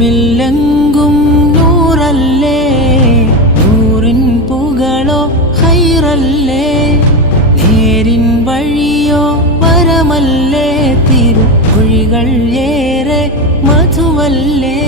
ഇൽമില്ലെങ്കും നൂറല്ലേ, നൂറിൻ പുകളോ ഖൈറല്ലേ, നേരിൻ വഴിയോ വരമല്ലേ, തിരുമൊഴികൾ ഏറെ മധുവല്ലേ.